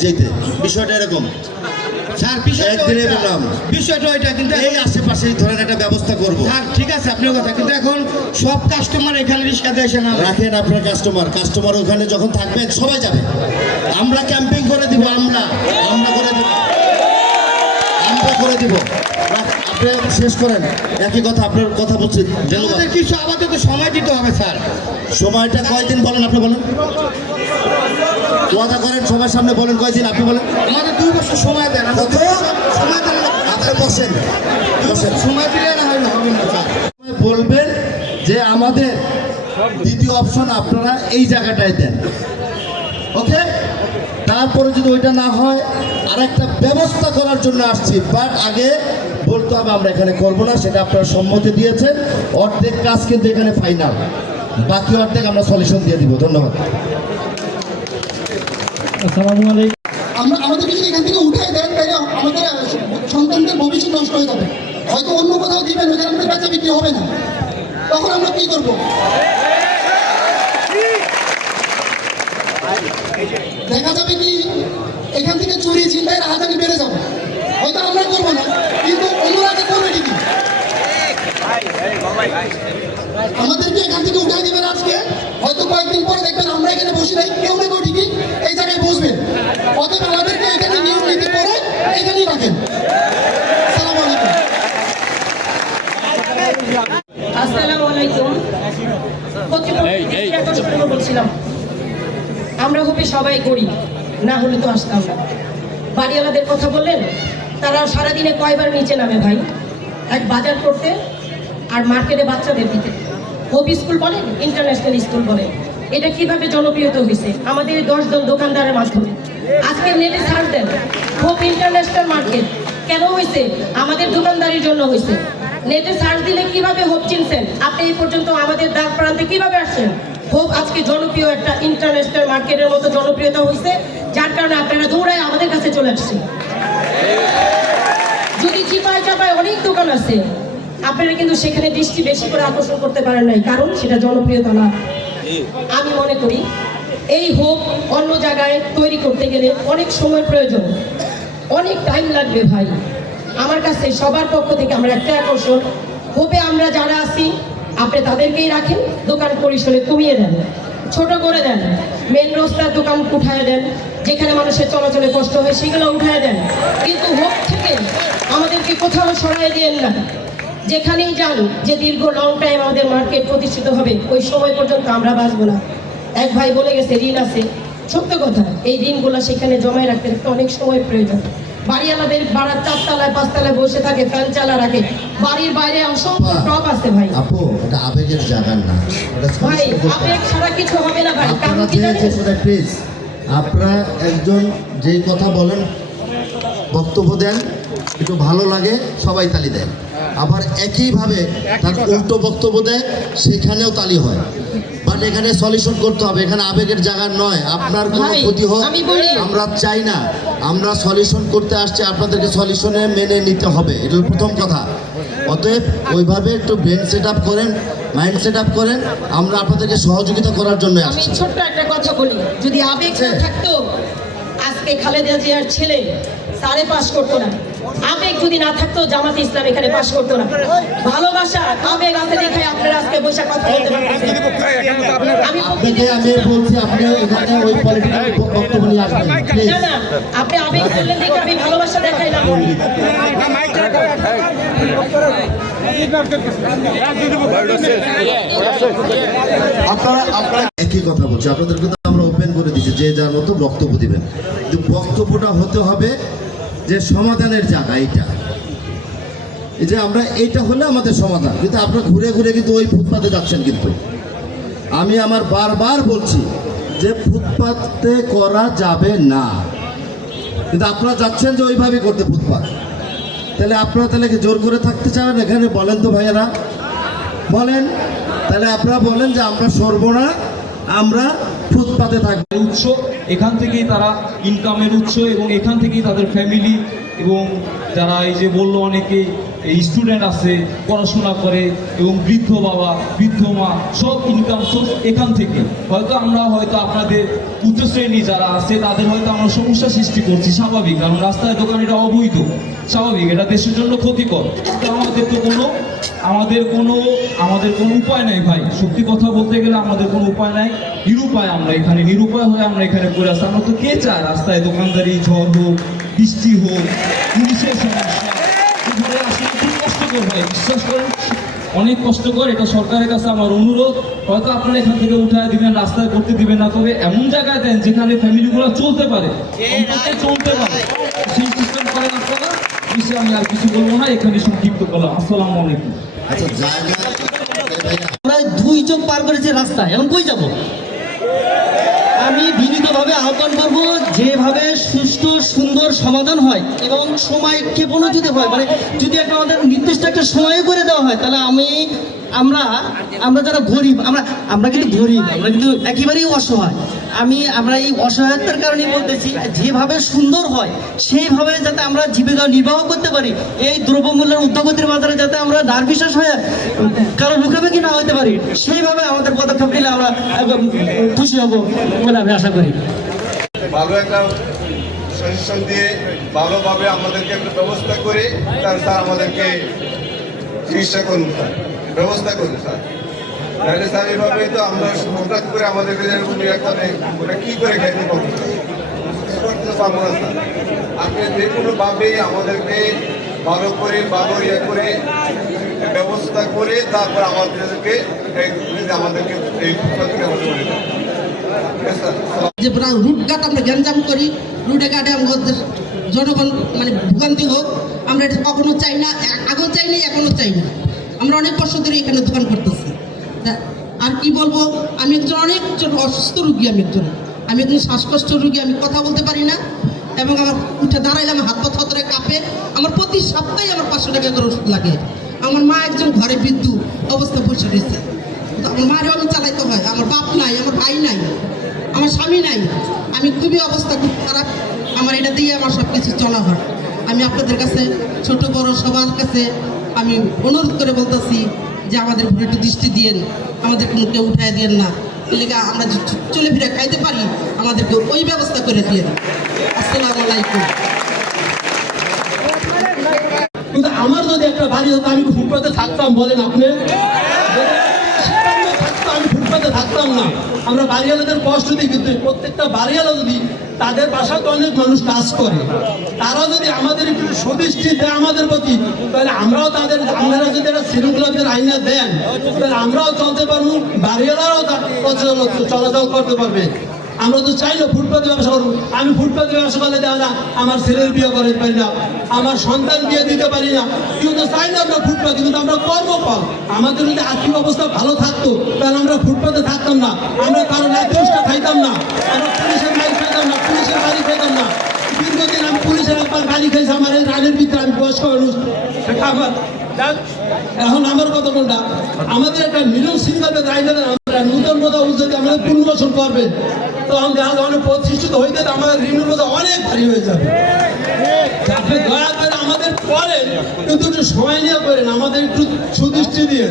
যেতে বিষয়টা এরকম স্যার বিষয়টা ওইটা কিন্তু এই আশেপাশে ধরেন একটা ব্যবস্থা করবো স্যার ঠিক আছে আপনার কথা কিন্তু এখন সব কাস্টমার এখানে রিক্সাতে এসে না রাখেন আপনার কাস্টমার ওখানে যখন থাকবেন সবাই যাবে আমরা ক্যাম্পিং করে দিব আমরা করে দিব আপনি শেষ করেন একই কথা আপনার কথা বলছি আমাদের কিছু আপাতত সময় দিতে হবে স্যার সময়টা কয়দিন বলেন আপনি বলেন কথা করেন সবার সামনে বলেন কয়দিন আপনি বলেন আমাদের 2 বছর সময় দেন সময় দেন আপনি বসেন সময় দিলে না হয় না হবে না স্যার বলবেন যে আমাদের দ্বিতীয় অপশন আপনারা এই জায়গাটায় দেন ওকে তারপরে যদি ওইটা না হয় আর একটা ব্যবস্থা করার জন্য আসছি বাট আগে বলতে হবে আমরা এখানে করবো না সেটা আপনারা সম্মতি দিয়েছেন অর্ধেক কাজ কিন্তু এখানে ফাইনাল বাকি অর্ধেক আমরা সলিউশন দিয়ে দিব ধন্যবাদ আসসালামু আলাইকুম আমরা আমাদেরকে যদি এখান থেকে উঠাই দেন তাহলে আমাদের সন্তানদের ভবিষ্যৎ নষ্ট হয়ে যাবে হয়তো অন্য কোথাও দিবেন ওখানে আমাদের বেচা বিক্রি হবে না তখন আমরা কি করবো দেখা যাবে কি এখান থেকে চুরি চিন্তায় রাহাজানি বেড়ে যাবে হয়তো আমরা করবো না কিন্তু অন্যরা করবে ঠিকই আমাদেরকে এখান থেকে উঠাই দিবেন আজকে হয়তো কয়েকদিন পরে দেখবেন আমরা এখানে বসে নাই কেউ না কেউ ঠিকই এই জায়গায় বসবেন অতএব আমাদেরকে এখানে নিয়ম নীতি করে এখানেই রাখেন আসসালামু আলাইকুম আসসালামু আলাইকুম বলছিলাম আমরা হবে সবাই করি না হলে তো আসতাম না বাড়িওয়ালাদের কথা বললেন তারা সারাদিনে কয়বার নিচে নামে ভাই এক বাজার করতে আর মার্কেটে বাচ্চাদের দিতে হোপ স্কুল বলেন ইন্টারন্যাশনাল স্কুল বলেন এটা কিভাবে জনপ্রিয়তা হয়েছে আমাদের 10 জন দোকানদারের মাধ্যমে আজকে নেটে সার্চ দেন হোপ ইন্টারন্যাশনাল মার্কেট কেন হয়েছে আমাদের দোকানদারির জন্য হয়েছে নেটে সার্চ দিলে কিভাবে হোপ চিনছেন আপনি এই পর্যন্ত আমাদের দ্বার প্রান্তে কিভাবে আসছেন হোপ আজকে জনপ্রিয় একটা ইন্টারন্যাশনাল মার্কেটের মতো জনপ্রিয়তা হয়েছে যার কারণে আপনারা দৌড়ায় আমাদের কাছে চলে আসছেন যদি চিপায় চাপায় অনেক দোকান আছে আপনারা কিন্তু সেখানে দৃষ্টি বেশি করে আকর্ষণ করতে পারেন নাই কারণ সেটা জনপ্রিয়তা না আমি মনে করি এই হোপ অন্য জায়গায় তৈরি করতে গেলে অনেক সময় প্রয়োজন অনেক টাইম লাগবে ভাই আমার কাছে সবার পক্ষ থেকে আমরা একটা আকর্ষণ হোপে আমরা যারা আছি আপনি তাদেরকেই রাখেন দোকান পরিসরে কমিয়ে দেন ছোট করে দেন মেন রাস্তার দোকান উঠায় দেন যেখানে মানুষের চলাচলে কষ্ট হয় সেগুলো উঠায় দেন কিন্তু হোপ থেকে আমাদেরকে কোথাও সরাই দিয়েন না যেখানেই যান যে দীর্ঘ লং টাইম আমাদের মার্কেট প্রতিষ্ঠিত হবে ওই সময় পর্যন্ত আমরা বাঁচবো না এক ভাই বলে গেছে ঋণ আছে সত্য কথা এই ঋণগুলো সেখানে জমায় রাখতে অনেক সময় প্রয়োজন বাড়িওয়ালাদের বাড়ার 4 তলায় 5 তলায় বসে থাকে ফ্যান চালা রাখে বাড়ির বাইরে অসংখ্য টপ আছে ভাই আপু এটা আবেগের জায়গা না ভাই আবেগ ছাড়া কিছু হবে না ভাই কারণ কি প্লিজ আপনারা একজন যেই কথা বলেন বক্তব্য দেন একটু ভালো লাগে সবাই তালি দেন আবার একইভাবে তার উল্টো বক্তব্য দেয় সেখানেও তালি হয় বাট এখানে সলিউশন করতে হবে এখানে আবেগের জায়গা নয় আপনার কোনো ক্ষতি হোক আমরা চাই না আমরা সলিউশন করতে আসছি আপনাদেরকে সলিউশনে মেনে নিতে হবে এটা প্রথম কথা অতএব ওইভাবে একটু ব্রেন সেট আপ করেন মাইন্ড সেট আপ করেন আমরা আপনাদেরকে সহযোগিতা করার জন্য আমি ছোট্ট একটা কথা বলি যদি আবেগ না থাকতো আজকে খালেদা জিয়ার ছেলে সারে পাস করতো না আবেগ যদি না থাকতো জামাত ইসলাম এখানে পাস করতো না ভালোবাসা আবেগ আছে দেখে আপনারা আজকে বসে কথা বলতে পারছেন আমি বলছি আপনি এখানে ওই পলিটিক্যাল বক্তব্য নিয়ে আসবেন না না আপনি আবেগ বললেন দেখে আমি ভালোবাসা দেখাই না আপনারা একই কথা বলছি আপনাদেরকে তো আমরা ওপেন করে দিচ্ছি যে যার মতো বক্তব্য দিবেন কিন্তু বক্তব্যটা হতে হবে যে সমাধানের জায়গা এইটা এই যে আমরা এইটা হলে আমাদের সমাধান কিন্তু আপনারা ঘুরে ঘুরে কিন্তু ওই ফুটপাতে যাচ্ছেন কিন্তু আমি আমার বারবার বলছি যে ফুটপাতে করা যাবে না কিন্তু আপনারা যাচ্ছেন যে ওইভাবে করতে ফুটপাত তাহলে আপনারা তাহলে কি জোর করে থাকতে চান এখানে বলেন তো ভাইয়েরা বলেন তাহলে আপনারা বলেন যে আমরা সরবো না আমরা ফুটপাতে থাকবো উৎস এখান থেকেই তারা ইনকামের উৎস এবং এখান থেকেই তাদের ফ্যামিলি এবং যারা এই যে বললো অনেকে এই স্টুডেন্ট আছে, পড়াশোনা করে, এবং বৃদ্ধ বাবা, বৃদ্ধ মা, সব ইনকাম সোর্স এখান থেকে। হয়তো আমরা আপনাদের উচ্চ শ্রেণী যারা আছে তাদের হয়তো আমরা সমস্যা সৃষ্টি করছি, স্বাভাবিক, কারণ রাস্তায় দোকান এটা অবৈধ, স্বাভাবিক, এটা দেশের জন্য ক্ষতিকর। তো আমাদের কোনো উপায় নাই ভাই, সত্যি কথা বলতে গেলে আমাদের কোনো উপায় নাই, নিরুপায় হয়ে আমরা এখানে পড়ে আসছি। আমরা তো কে চায় রাস্তায় দোকানদারি, ঝড় হোক, বৃষ্টি হোক, পুলিশের সমস্যা, এগুলো আসলে খুব কষ্টকর ভাই, বিশ্বাস করেন, অনেক কষ্টকর। এটা সরকারের কাছে আমার অনুরোধ, হয়তো আপনারা এখান থেকে উঠায় দিবেন, রাস্তায় করতে দিবেন না, তবে এমন জায়গায় দেন যেখানে ফ্যামিলিগুলো চলতে পারে, সেই সিস্টেম করেন আপনারা। বিষয়ে আমি আর কিছু বলবো না, এখানে সংক্ষিপ্ত করলাম। আসসালামু আলাইকুম। আচ্ছা, জায়গা আমরা 2 চোখ পার করেছি রাস্তায়, এখন কই যাব? আমি বিনীতভাবে আহ্বান করব, যেভাবে সুষ্ঠু সুন্দর সমাধান হয় এবং সময় ক্ষেপণও যদি হয়, মানে যদি একটা আমাদের নির্দিষ্ট একটা সময় করে দেওয়া হয়, তাহলে আমরা যারা গরিব, আমরা কিন্তু গরিব, আমরা কিন্তু একেবারেই অসহায়। আমরা এই অসহায়তার কারণে বলতেছি, যেভাবে সুন্দর হয় সেইভাবে যাতে আমরা জীবিকা নির্বাহ করতে পারি, এই দ্রব্যমূল্যের ঊর্ধ্বগতির বাজারে যাতে আমরা নির্বিশেষ হয়ে কারো মুখোমুখি না হতে পারি, সেইভাবে আমাদের পদক্ষেপ নিলে আমরা খুশি হব বলে আমি আশা করি। ভালো একটা সাজেশন দিয়ে ভালোভাবে আমাদেরকে একটা ব্যবস্থা করে স্যার আমাদেরকে চিকিৎসা করুন, স্যার ব্যবস্থা করুন স্যার। নাহলে স্যার এভাবে তো আমরা হঠাৎ করে আমাদেরকে ওটা কি করে খাইতে পারবো, করতে পারবো না স্যার। আপনি যে কোনোভাবেই আমাদেরকে ভালো করে ব্যবস্থা করে তারপর আমাদেরকে এই যে রুটঘাট আমরা গ্যাঞ্জাম করি, রুটে ঘাটে আমাদের জনগণ মানে ভোগান্তি হোক, আমরা এটা কখনো চাই না, আগেও চাই না, এখনো চাই না। আমরা অনেক বছর ধরে এখানে দোকান করতেছি। আর কি বলবো, আমি অনেকজন অসুস্থ রুগী, আমি একজন শ্বাসকষ্ট রুগী, আমি কথা বলতে পারি না, এবং আমার উঠে দাঁড়াইলে আমার হাত পা থতরে কাঁপে। আমার প্রতি সপ্তাহে আমার 500 টাকা করে ওষুধ লাগে। আমার মা একজন ঘরে বিদ্যুৎ অবস্থা বসে রয়েছে, আমার মারেও আমি চালাইতে হয়, আমার বাপ নাই, আমার ভাই নাই, আমার স্বামী নাই, আমি খুবই অবস্থা খুব খারাপ। আমার এটা দিয়ে আমার সব কিছু চলা হয়। আমি আপনাদের কাছে ছোট বড় সবার কাছে আমি অনুরোধ করে বলতেছি যে আমাদের উপরে একটু দৃষ্টি দিয়েন, আমাদের কোনো কেউ উঠায় দিয়েন না, এলাকা আমরা চলে ফিরে খাইতে পারি, আমাদেরকে ওই ব্যবস্থা করে দিয়েন। আসসালামু আলাইকুম। কিন্তু আমার যদি একটা বাড়ি হতো, আমি ফুটপাতে থাকতাম, বলেন আপনি? আমি ফুটপাতে থাকতাম না। আমরা বাড়িওয়ালাদের কষ্ট দিই, কিন্তু প্রত্যেকটা বাড়িওয়ালা যদি, তাদের বাসাতে অনেক মানুষ কাজ করে, তারা যদি আমাদের একটু সুদৃষ্টি দেয় আমাদের প্রতি, তাহলে আমরাও আপনারা যদি একটা শৃঙ্খলাদের আইনা দেন, তাহলে আমরাও চলতে পারবো, বাড়িওয়ালারাও চলাচল করতে পারবে। আমরা তো চাই না ফুটপাতে ব্যবসা করবো। আমি ফুটপাতে ব্যবসা করলে দেওয়া না, আমার ছেলের বিয়ে করতে পারি না, আমার সন্তান বিয়ে দিতে পারি না, কিন্তু চাই না আমরা ফুটপাতে, কিন্তু আমরা কর্মফল। আমাদের যদি আর্থিক অবস্থা ভালো থাকতো, তাহলে আমরা ফুটপাতে থাকতাম না, আমরা কারো ন্যায়দৃষ্টা খাইতাম না, আমরা পুলিশের মাইল খাইতাম না, পুলিশের বাড়ি খাইতাম না। দীর্ঘদিন আমি পুলিশের একবার গাড়ি খাইছি, আমার এই রানের ভিতরে, আমি বয়স্ক মানুষ, সেটা আমার এখন আমার কথা কোনটা, আমাদের একটা নিয়ম শৃঙ্খলা আইনের আমরা নূতন বোঝা যদি আমাদের পুনর্বাসন করবেন, তো আমাদের অনেক প্রতিষ্ঠিত হইতে আমাদের ঋণের বোঝা অনেক ভারী হয়ে যাবে। আপনি দয়া করে আমাদের করেন, কিন্তু একটু সময় নিয়ে করেন, আমাদের একটু সুদৃষ্টি দিয়ে।